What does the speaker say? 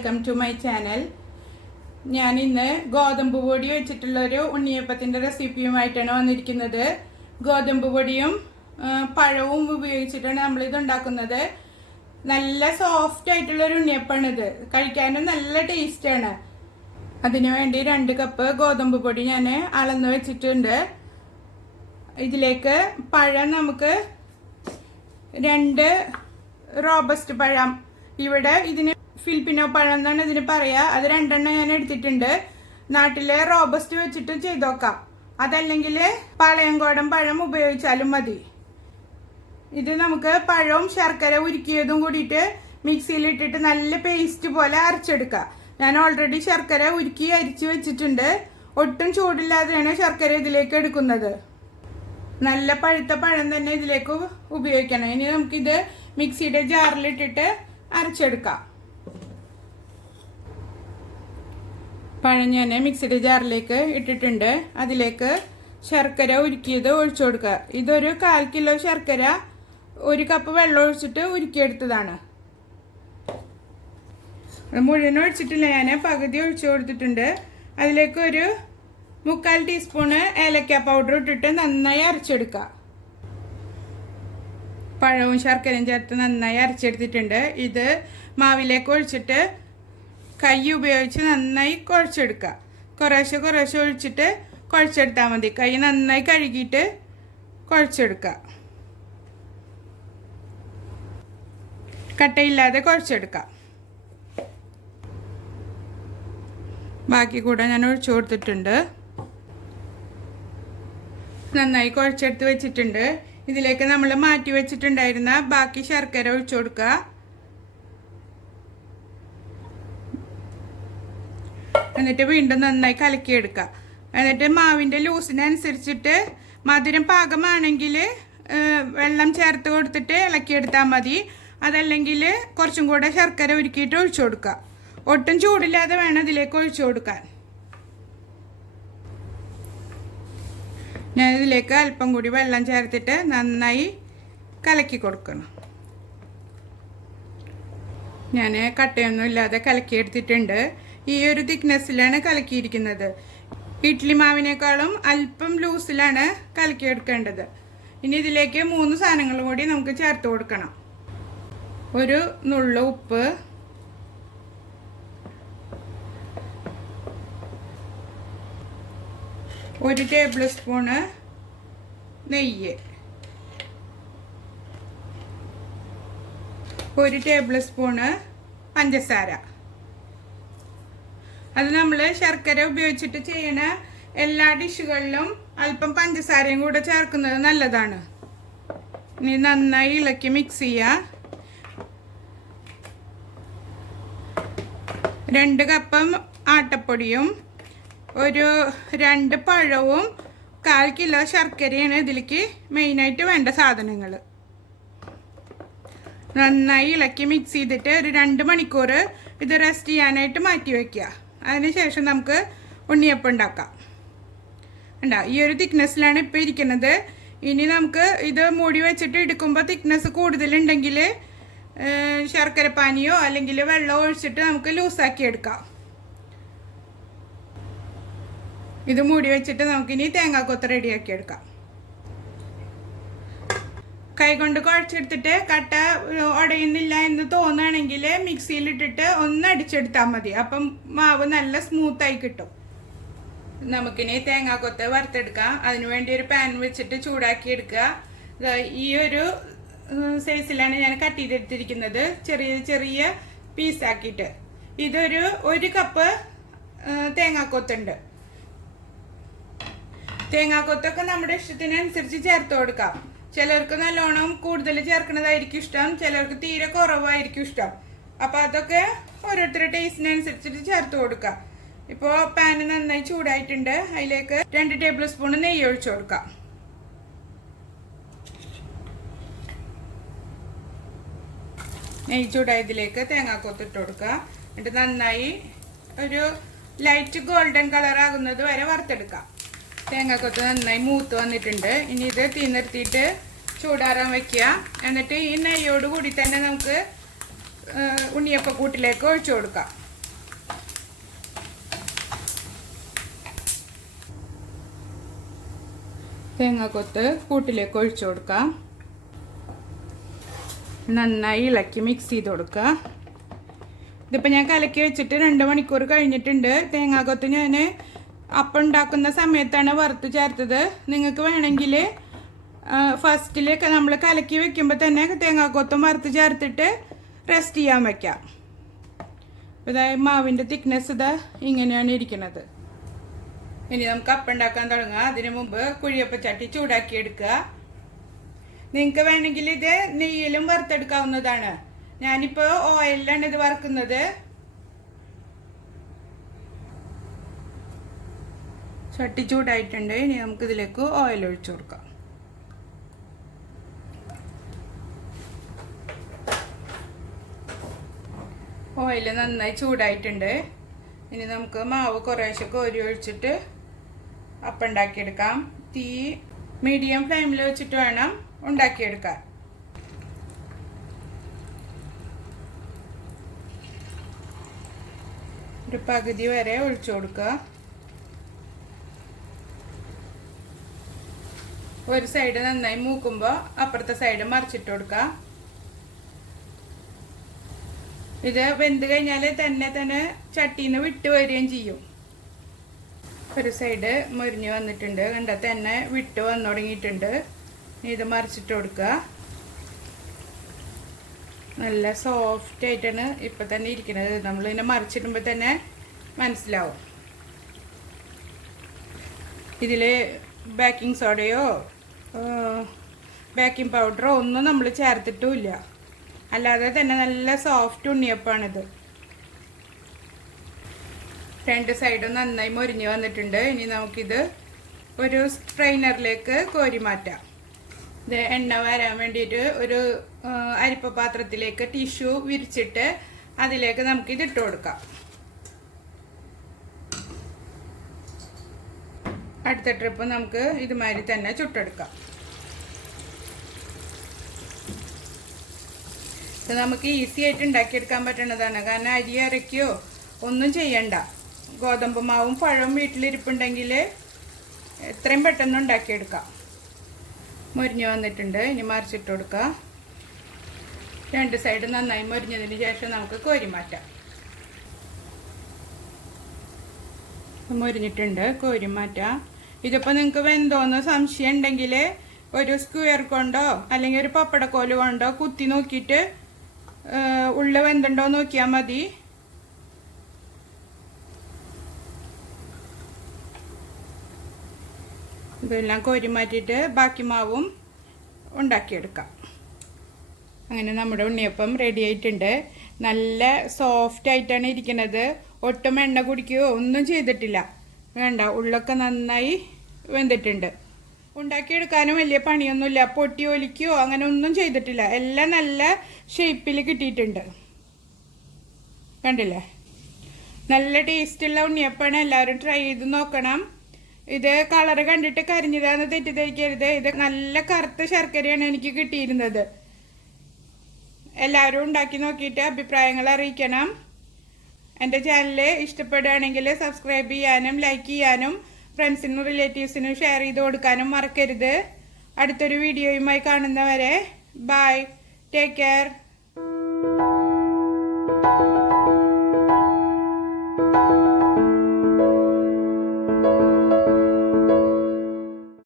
Welcome to my channel. ഞാൻ ഇന്ന് ഗോതമ്പ് പൊടി വെച്ചിട്ടുള്ളൊരു ഉണ്ണിയപ്പത്തിൻ്റെ റെസിപ്പിയുമായിട്ടാണ് വന്നിരിക്കുന്നത്. ഗോതമ്പ് പൊടിയും പഴവും ഉപയോഗിച്ചിട്ടാണ് നമ്മളിത് ഉണ്ടാക്കുന്നത്. നല്ല സോഫ്റ്റ് ആയിട്ടുള്ളൊരു ഉണ്ണിയപ്പമാണിത്. കഴിക്കാനും നല്ല ടേസ്റ്റാണ്. അതിനു വേണ്ടി 2 കപ്പ് ഗോതമ്പ് പൊടി ഞാൻ അളന്ന് വെച്ചിട്ടുണ്ട്. ഇതിലേക്ക് പഴം നമുക്ക് 2 റോബസ്റ്റ് പഴം, ഇവിടെ ഇതിന് ഫിലിപ്പിനോ പഴം എന്നാണ് ഇതിന് പറയുക, അത് 2 എണ്ണം ഞാൻ എടുത്തിട്ടുണ്ട്. നാട്ടിലെ റോബസ്റ്റ് വെച്ചിട്ട് ചെയ്ത് നോക്കാം, അതല്ലെങ്കിൽ പാളയംകോടൻ പഴം ഉപയോഗിച്ചാലും മതി. ഇത് നമുക്ക് പഴവും ശർക്കര ഉരുക്കിയതും കൂടിയിട്ട് മിക്സിയിലിട്ടിട്ട് നല്ല പേസ്റ്റ് പോലെ അരച്ചെടുക്കാം. ഞാൻ ഓൾറെഡി ശർക്കര ഉരുക്കി അരിച്ച് വെച്ചിട്ടുണ്ട്. ഒട്ടും ചൂടില്ലാതെയാണ് ശർക്കര ഇതിലേക്ക് എടുക്കുന്നത്. നല്ല പഴുത്ത പഴം തന്നെ ഇതിലേക്ക് ഉപയോഗിക്കണം. ഇനി നമുക്കിത് മിക്സിയുടെ ജാറിലിട്ടിട്ട് അരച്ചെടുക്കാം. പഴം ഞാൻ മിക്സിയുടെ ജാറിലേക്ക് ഇട്ടിട്ടുണ്ട്. അതിലേക്ക് ശർക്കര ഉരുക്കിയത് ഒഴിച്ചു കൊടുക്കുക. ഇതൊരു 1/4 കിലോ ശർക്കര 1 കപ്പ് വെള്ളം ഒഴിച്ചിട്ട് ഉരുക്കിയെടുത്തതാണ്. മുഴുവൻ ഒഴിച്ചിട്ടില്ല, ഞാൻ പകുതി ഒഴിച്ചു കൊടുത്തിട്ടുണ്ട്. അതിലേക്ക് ഒരു 3/4 ടീസ്പൂണ് ഏലക്ക പൗഡർ ഇട്ടിട്ട് നന്നായി അരച്ചെടുക്കുക. പഴവും ശർക്കരയും ചേർത്ത് നന്നായി അരച്ചെടുത്തിട്ടുണ്ട്. ഇത് മാവിലേക്ക് ഒഴിച്ചിട്ട് കൈ ഉപയോഗിച്ച് നന്നായി കുഴച്ചെടുക്കുക. കുറേശ്ശെ ഒഴിച്ചിട്ട് കുഴച്ചെടുത്താൽ മതി. കൈ നന്നായി കഴുകിയിട്ട് കുഴച്ചെടുക്കുക. കട്ടയില്ലാതെ കുഴച്ചെടുക്കുക. ബാക്കി കൂടെ ഞാൻ ഒഴിച്ചു കൊടുത്തിട്ടുണ്ട്. നന്നായി കുഴച്ചെടുത്ത് വെച്ചിട്ടുണ്ട്. ഇതിലേക്ക് നമ്മൾ മാറ്റി വെച്ചിട്ടുണ്ടായിരുന്ന ബാക്കി ശർക്കര ഒഴിച്ചു കൊടുക്കുക. എന്നിട്ട് വീണ്ടും നന്നായി കലക്കിയെടുക്കുക. എന്നിട്ട് മാവിൻ്റെ ലൂസിനനുസരിച്ചിട്ട് മധുരം പാകമാണെങ്കിൽ വെള്ളം ചേർത്ത് കൊടുത്തിട്ട് ഇളക്കിയെടുത്താൽ മതി. അതല്ലെങ്കിൽ കുറച്ചും കൂടെ ശർക്കര ഉരുക്കിയിട്ട് ഒഴിച്ചു കൊടുക്കുക. ഒട്ടും ചൂടില്ലാതെ വേണം ഇതിലേക്ക് ഒഴിച്ചു കൊടുക്കാൻ. ഞാനിതിലേക്ക് അല്പം കൂടി വെള്ളം ചേർത്തിട്ട് നന്നായി കലക്കി കൊടുക്കണം. ഞാൻ കട്ടയൊന്നും ഇല്ലാതെ കലക്കിയെടുത്തിട്ടുണ്ട്. ഈ ഒരു തിക്നെസ്സിലാണ് കലക്കിയിരിക്കുന്നത്. ഇഡ്ഡലി മാവിനേക്കാളും അല്പം ലൂസിലാണ് കലക്കിയെടുക്കേണ്ടത്. ഇനി ഇതിലേക്ക് 3 സാധനങ്ങളും കൂടി നമുക്ക് ചേർത്ത് കൊടുക്കണം. ഒരു നുള്ളു ഉപ്പ്, ഒരു ടേബിൾ സ്പൂണ് നെയ്യ്, 1 ടേബിൾ സ്പൂണ് പഞ്ചസാര. അത് നമ്മൾ ശർക്കര ഉപയോഗിച്ചിട്ട് ചെയ്യണ എല്ലാ ഡിഷുകളിലും അല്പം പഞ്ചസാരയും കൂടെ ചേർക്കുന്നത് നല്ലതാണ്. ഇനി നന്നായി ഇളക്കി മിക്സ് ചെയ്യുക. 2 കപ്പ് ആട്ടപ്പൊടിയും ഒരു 2 പഴവും 1/4 കിലോ ശർക്കരയാണ് ഇതിലേക്ക് മെയിനായിട്ട് വേണ്ട സാധനങ്ങൾ. നന്നായി ഇളക്കി മിക്സ് ചെയ്തിട്ട് ഒരു 2 മണിക്കൂർ ഇത് റെസ്റ്റ് ചെയ്യാനായിട്ട് മാറ്റി വയ്ക്കുക. അതിനുശേഷം നമുക്ക് ഉണ്ണിയപ്പം ഉണ്ടാക്കാം. ഈ ഒരു തിക്നെസ്സിലാണ് ഇപ്പോൾ ഇരിക്കുന്നത്. ഇനി നമുക്ക് ഇത് മൂടി വെച്ചിട്ട് എടുക്കുമ്പോൾ തിക്നെസ് കൂടുതലുണ്ടെങ്കിൽ ശർക്കരപ്പാനിയോ അല്ലെങ്കിൽ വെള്ളം ഒഴിച്ചിട്ട് നമുക്ക് ലൂസാക്കി എടുക്കാം. ഇത് മൂടി വെച്ചിട്ട് നമുക്കിനി തേങ്ങാക്കൊത്ത് റെഡിയാക്കി എടുക്കാം. കൈകൊണ്ട് കുഴച്ചെടുത്തിട്ട് കട്ട ഉടയുന്നില്ല എന്ന് തോന്നുകയാണെങ്കിൽ മിക്സിയിലിട്ടിട്ട് ഒന്ന് അടിച്ചെടുത്താൽ മതി. അപ്പം മാവ് നല്ല സ്മൂത്തായി കിട്ടും. നമുക്കിനി തേങ്ങാക്കൊത്ത് വറുത്തെടുക്കാം. അതിനുവേണ്ടി ഒരു പാൻ വെച്ചിട്ട് ചൂടാക്കി എടുക്കുക. ഈ ഒരു സൈസിലാണ് ഞാൻ കട്ട് ചെയ്തെടുത്തിരിക്കുന്നത്, ചെറിയ ചെറിയ പീസാക്കിയിട്ട്. ഇതൊരു 1 കപ്പ് തേങ്ങാക്കൊത്തുണ്ട്. തേങ്ങാക്കൊത്തൊക്കെ നമ്മുടെ ഇഷ്ടത്തിനനുസരിച്ച് ചേർത്ത് കൊടുക്കാം. ചിലർക്ക് നല്ലോണം കൂടുതൽ ചേർക്കുന്നതായിരിക്കും ഇഷ്ടം, ചിലർക്ക് തീരെ കുറവായിരിക്കും ഇഷ്ടം. അപ്പോൾ അതൊക്കെ ഓരോരുത്തരുടെ ടേസ്റ്റിനനുസരിച്ചിട്ട് ചേർത്ത് കൊടുക്കാം. ഇപ്പോൾ പാന് നന്നായി ചൂടായിട്ടുണ്ട്. അതിലേക്ക് 2 ടേബിൾ സ്പൂൺ നെയ്യ് ഒഴിച്ചു കൊടുക്കാം. നെയ്യ് ചൂടായതിലേക്ക് തേങ്ങാക്കൊത്ത് ഇട്ട് കൊടുക്കുക. എന്നിട്ട് നന്നായി ഒരു ലൈറ്റ് ഗോൾഡൻ കളർ ആകുന്നത് വരെ വറുത്തെടുക്കാം. തേങ്ങാക്കൊത്ത് നന്നായി മൂത്ത് വന്നിട്ടുണ്ട്. ഇനി ഇത് തീ നിർത്തിയിട്ട് ചൂടാറാൻ വയ്ക്കുക. എന്നിട്ട് ഈ നെയ്യോട് കൂടി തന്നെ നമുക്ക് ഉണ്ണിയപ്പക്കൂട്ടിലേക്ക് ഒഴിച്ചു കൊടുക്കാം. തേങ്ങാക്കൊത്ത് കൂട്ടിലേക്ക് ഒഴിച്ചു കൊടുക്കാം. നന്നായി ഇളക്കി മിക്സ് ചെയ്ത് കൊടുക്കുക. ഇതിപ്പോൾ ഞാൻ കലക്കി വെച്ചിട്ട് 2 മണിക്കൂർ കഴിഞ്ഞിട്ടുണ്ട്. തേങ്ങാക്കൊത്ത് ഞാൻ അപ്പം ഉണ്ടാക്കുന്ന സമയത്താണ് വറുത്ത് ചേർത്തത്. നിങ്ങൾക്ക് വേണമെങ്കിൽ ഫസ്റ്റിലേക്ക് നമ്മൾ കലക്കി വെക്കുമ്പോൾ തന്നെ തേങ്ങാക്കൊത്തും വറുത്ത് ചേർത്തിട്ട് റെസ്റ്റ് ചെയ്യാൻ വയ്ക്കാം. അതായത് മാവിൻ്റെ തിക്നെസ് ഇതാ ഇങ്ങനെയാണ് ഇരിക്കുന്നത്. ഇനി നമുക്ക് അപ്പം ഉണ്ടാക്കാൻ തുടങ്ങാം. അതിനു മുമ്പ് കുഴിയപ്പച്ചട്ടി ചൂടാക്കി എടുക്കുക. നിങ്ങൾക്ക് വേണമെങ്കിൽ ഇത് നെയ്യിലും വറുത്തെടുക്കാവുന്നതാണ്. ഞാനിപ്പോൾ ഓയിലാണ് ഇത് വറുക്കുന്നത്. ചട്ടി ചൂടായിട്ടുണ്ട്. ഇനി നമുക്കിതിലേക്ക് ഓയിൽ ഒഴിച്ചു കൊടുക്കാം. ഓയിൽ നന്നായി ചൂടായിട്ടുണ്ട്. ഇനി നമുക്ക് മാവ് കുറേശ്ശെ കോരി ഒഴിച്ചിട്ട് അപ്പം ഉണ്ടാക്കിയെടുക്കാം. തീ മീഡിയം ഫ്ലെയിമിൽ വെച്ചിട്ട് വേണം ഉണ്ടാക്കിയെടുക്കാൻ. ഒരു പകുതി വരെ ഒഴിച്ചു കൊടുക്കുക. ഒരു സൈഡ് നന്നായി മൂക്കുമ്പോൾ അപ്പുറത്തെ സൈഡ് മറിച്ചിട്ട് കൊടുക്കുക. ഇത് വെന്ത് കഴിഞ്ഞാൽ തന്നെ ചട്ടിയിൽ നിന്ന് വിട്ട് വരികയും ചെയ്യും. ഒരു സൈഡ് മുരിഞ്ഞ് വന്നിട്ടുണ്ട്. കണ്ട തന്നെ വിട്ട് വന്നു തുടങ്ങിയിട്ടുണ്ട്. ഇത് മറിച്ചിട്ട് കൊടുക്കുക. നല്ല സോഫ്റ്റ് ആയിട്ടാണ് ഇപ്പം തന്നെ ഇരിക്കുന്നത്. നമ്മളിതിനെ മറിച്ചിടുമ്പോൾ തന്നെ മനസ്സിലാവും. ഇതിൽ ബേക്കിംഗ് സോഡയോ ബേക്കിംഗ് പൗഡറോ ഒന്നും നമ്മൾ ചേർത്തിട്ടുമില്ല. അല്ലാതെ തന്നെ നല്ല സോഫ്റ്റ് ഉണ്ണിയപ്പാണിത്. 2 സൈഡും നന്നായി മൊരിഞ്ഞ് വന്നിട്ടുണ്ട്. ഇനി നമുക്കിത് ഒരു സ്ട്രെയിനറിലേക്ക് കോരി മാറ്റാം. ഇത് എണ്ണ വരാൻ വേണ്ടിയിട്ട് ഒരു അരിപ്പ പാത്രത്തിലേക്ക് ടിഷ്യൂ വിരിച്ചിട്ട് അതിലേക്ക് നമുക്കിത് ഇട്ട് കൊടുക്കാം. അടുത്ത ട്രിപ്പ് നമുക്ക് ഇതുമാതിരി തന്നെ ചുട്ടെടുക്കാം. ഇത് നമുക്ക് ഈസി ആയിട്ട് ഉണ്ടാക്കിയെടുക്കാൻ പറ്റുന്നതാണ്. കാരണം അരി അരയ്ക്കോ ഒന്നും ചെയ്യണ്ട. ഗോതമ്പ് മാവും പഴവും വീട്ടിലിരിപ്പുണ്ടെങ്കിൽ എത്രയും പെട്ടെന്ന് ഉണ്ടാക്കിയെടുക്കാം. മുരിഞ്ഞ് വന്നിട്ടുണ്ട്. ഇനി മറിച്ചിട്ട് കൊടുക്കുക. 2 സൈഡ് നന്നായി മുരിഞ്ഞതിന് ശേഷം നമുക്ക് കോരി മാറ്റാം. മുരിഞ്ഞിട്ടുണ്ട്, കോരി മാറ്റാം. ഇതിപ്പോൾ നിങ്ങൾക്ക് വെന്തോന്ന് സംശയം ഉണ്ടെങ്കിൽ ഒരു സ്ക്വയർ കൊണ്ടോ അല്ലെങ്കിൽ ഒരു പപ്പടക്കോല് കൊണ്ടോ കുത്തി നോക്കിയിട്ട് ഉള്ളിൽ വെന്തുണ്ടോ നോക്കിയാൽ മതി. ഇതെല്ലാം കോരി മാറ്റിയിട്ട് ബാക്കി മാവും ഉണ്ടാക്കിയെടുക്കാം. അങ്ങനെ നമ്മുടെ ഉണ്ണിയപ്പം റെഡി ആയിട്ടുണ്ട്. നല്ല സോഫ്റ്റ് ആയിട്ടാണ് ഇരിക്കുന്നത്. ഒട്ടും എണ്ണ കുടിക്കുകയോ ഒന്നും ചെയ്തിട്ടില്ല. വേണ്ട, ഉള്ളൊക്കെ നന്നായി വെന്തിട്ടുണ്ട്. ഉണ്ടാക്കിയെടുക്കാനും വലിയ പണിയൊന്നുമില്ല. പൊട്ടി ഒലിക്കുകയോ അങ്ങനെ ഒന്നും ചെയ്തിട്ടില്ല. എല്ലാം നല്ല ഷേപ്പിൽ കിട്ടിയിട്ടുണ്ട്. കണ്ടില്ലേ? നല്ല ടേസ്റ്റുള്ള ഉണ്ണിയപ്പാണ്. എല്ലാവരും ട്രൈ ചെയ്ത് നോക്കണം. ഇത് കളറ് കണ്ടിട്ട് കരിഞ്ഞതാന്ന് തെറ്റിദ്ധരിക്കരുത്. ഇത് നല്ല കറുത്ത ശർക്കരയാണ് എനിക്ക് കിട്ടിയിരുന്നത്. എല്ലാവരും ഉണ്ടാക്കി നോക്കിയിട്ട് അഭിപ്രായങ്ങൾ അറിയിക്കണം. എൻ്റെ ചാനൽ ഇഷ്ടപ്പെടുകയാണെങ്കിൽ സബ്സ്ക്രൈബ് ചെയ്യാനും ലൈക്ക് ചെയ്യാനും ഫ്രണ്ട്സിനും റിലേറ്റീവ്സിനും ഷെയർ ചെയ്ത് കൊടുക്കാനും മറക്കരുത്. അടുത്തൊരു വീഡിയോയുമായി കാണുന്നവരെ ബൈ, ടേക്ക് കെയർ.